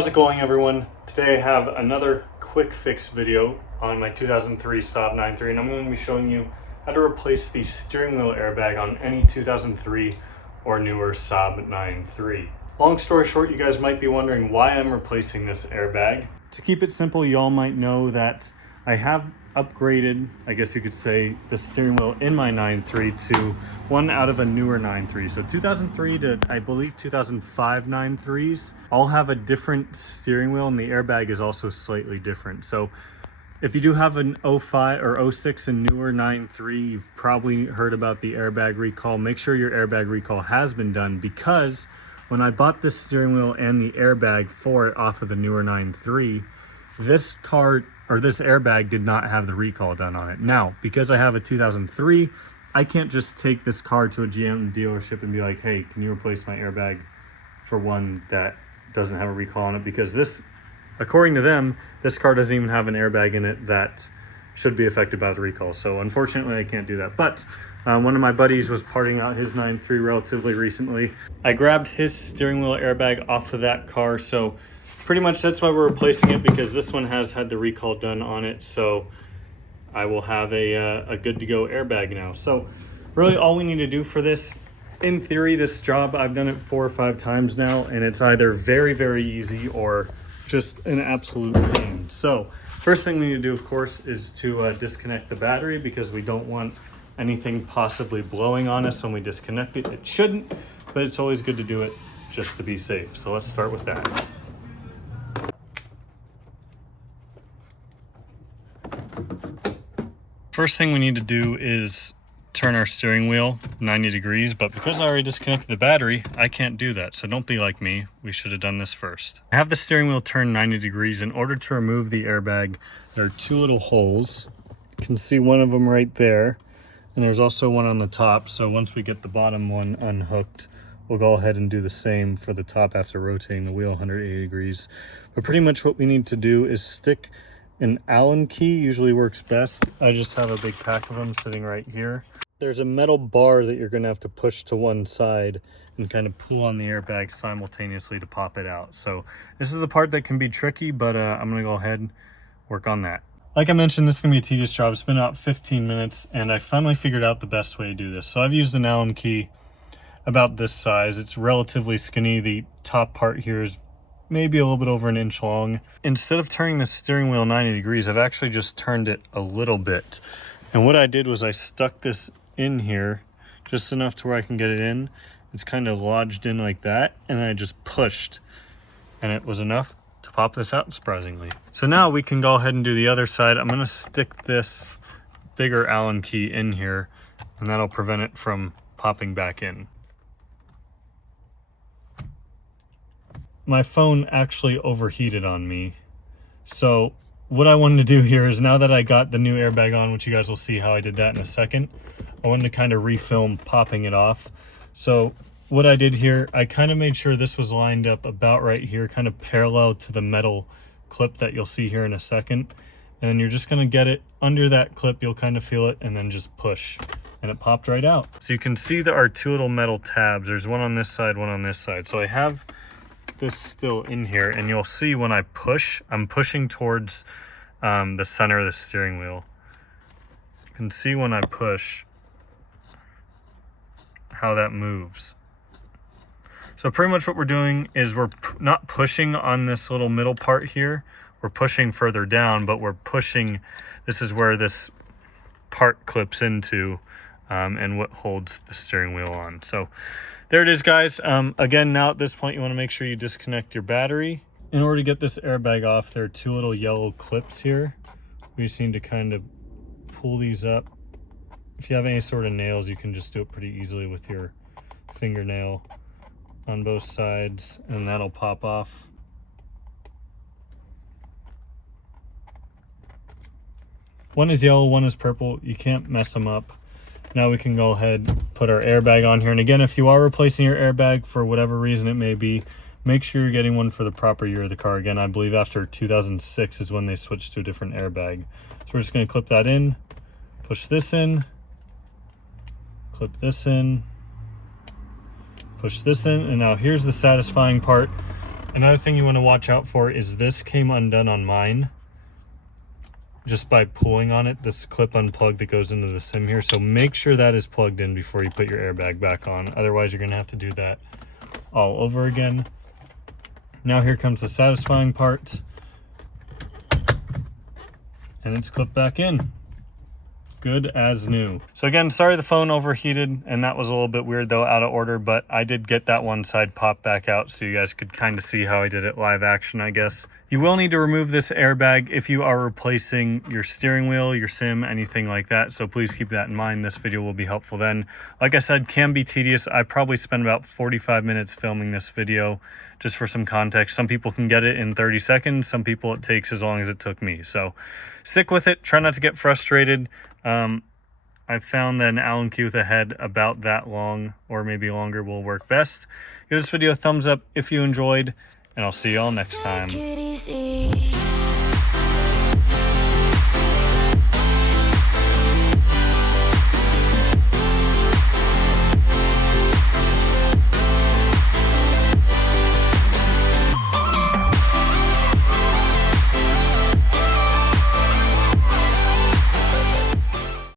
How's it going, everyone? Today I have another quick fix video on my 2003 Saab 9.3, and I'm going to be showing you how to replace the steering wheel airbag on any 2003 or newer Saab 9.3. Long story short, you guys might be wondering why I'm replacing this airbag. To keep it simple, you all might know that I have upgraded, I guess you could say, the steering wheel in my 9.3 to one out of a newer 9.3. So 2003 to, I believe, 2005 9.3s all have a different steering wheel, and the airbag is also slightly different. So if you do have an 05 or 06 and newer 9.3, you've probably heard about the airbag recall. Make sure your airbag recall has been done, because when I bought this steering wheel and the airbag for it off of the newer 9.3, this car, or this airbag, did not have the recall done on it. Now, because I have a 2003, I can't just take this car to a GM dealership and be like, hey, can you replace my airbag for one that doesn't have a recall on it? Because this, according to them, this car doesn't even have an airbag in it that should be affected by the recall. So unfortunately, I can't do that. But one of my buddies was parting out his 9.3 relatively recently. I grabbed his steering wheel airbag off of that car. So pretty much that's why we're replacing it, because this one has had the recall done on it. So I will have a good to go airbag now. So really all we need to do for this, in theory, this job, I've done it 4 or 5 times now, and it's either very, very easy or just an absolute pain. So first thing we need to do, of course, is to disconnect the battery, because we don't want anything possibly blowing on us when we disconnect it. It shouldn't, but it's always good to do it just to be safe. So let's start with that. First thing we need to do is turn our steering wheel 90 degrees, but because I already disconnected the battery, I can't do that. So don't be like me. We should have done this first. I have the steering wheel turned 90 degrees. In order to remove the airbag, there are 2 little holes. You can see one of them right there, and there's also one on the top. So once we get the bottom one unhooked, we'll go ahead and do the same for the top after rotating the wheel 180 degrees. But pretty much what we need to do is stick an Allen key, usually works best. I just have a big pack of them sitting right here. There's a metal bar that you're gonna have to push to one side and kind of pull on the airbag simultaneously to pop it out. So this is the part that can be tricky, but I'm gonna go ahead and work on that. Like I mentioned, this is gonna be a tedious job. It's been about 15 minutes, and I finally figured out the best way to do this. So I've used an Allen key about this size. It's relatively skinny. The top part here is maybe a little bit over 1 inch long. Instead of turning the steering wheel 90 degrees, I've actually just turned it a little bit. And what I did was I stuck this in here just enough to where I can get it in. It's kind of lodged in like that, and I just pushed, and it was enough to pop this out, surprisingly. So now we can go ahead and do the other side. I'm gonna stick this bigger Allen key in here, and that'll prevent it from popping back in. My phone actually overheated on me. So what I wanted to do here is, now that I got the new airbag on, which you guys will see how I did that in a second, I wanted to kind of refilm popping it off. So what I did here, I kind of made sure this was lined up about right here, kind of parallel to the metal clip that you'll see here in a second. And then you're just gonna get it under that clip, you'll kind of feel it, and then just push, and it popped right out. So you can see there are 2 little metal tabs. There's one on this side, one on this side. So I have this still in here, and you'll see when I push, I'm pushing towards the center of the steering wheel. You can see when I push how that moves. So pretty much what we're doing is we're not pushing on this little middle part here. We're pushing further down, but we're pushing, this is where this part clips into and what holds the steering wheel on. So there it is, guys. Again, now at this point, you want to make sure you disconnect your battery. In order to get this airbag off, there are 2 little yellow clips here. We just need to kind of pull these up. If you have any sort of nails, you can just do it pretty easily with your fingernail on both sides, and that'll pop off. One is yellow, one is purple. You can't mess them up. Now we can go ahead, put our airbag on here. And again, if you are replacing your airbag for whatever reason it may be, make sure you're getting one for the proper year of the car. Again, I believe after 2006 is when they switched to a different airbag. So we're just gonna clip that in, push this in, clip this in, push this in, and now here's the satisfying part. Another thing you want to watch out for is this came undone on mine just by pulling on it. This clip unplugged that goes into the sim here, so make sure that is plugged in before you put your airbag back on. Otherwise, you're going to have to do that all over again. Now here comes the satisfying part, and it's clipped back in. Good as new. So again, sorry the phone overheated, and that was a little bit weird though, out of order, but I did get that one side popped back out so you guys could kind of see how I did it live action, I guess. You will need to remove this airbag if you are replacing your steering wheel, your sim, anything like that, so please keep that in mind. This video will be helpful then. Like I said, can be tedious. I probably spent about 45 minutes filming this video. Just for some context, some people can get it in 30 seconds, some people it takes as long as it took me. So stick with it, try not to get frustrated. I've found that an Allen key with a head about that long or maybe longer will work best. Give this video a thumbs up if you enjoyed, and I'll see y'all next time.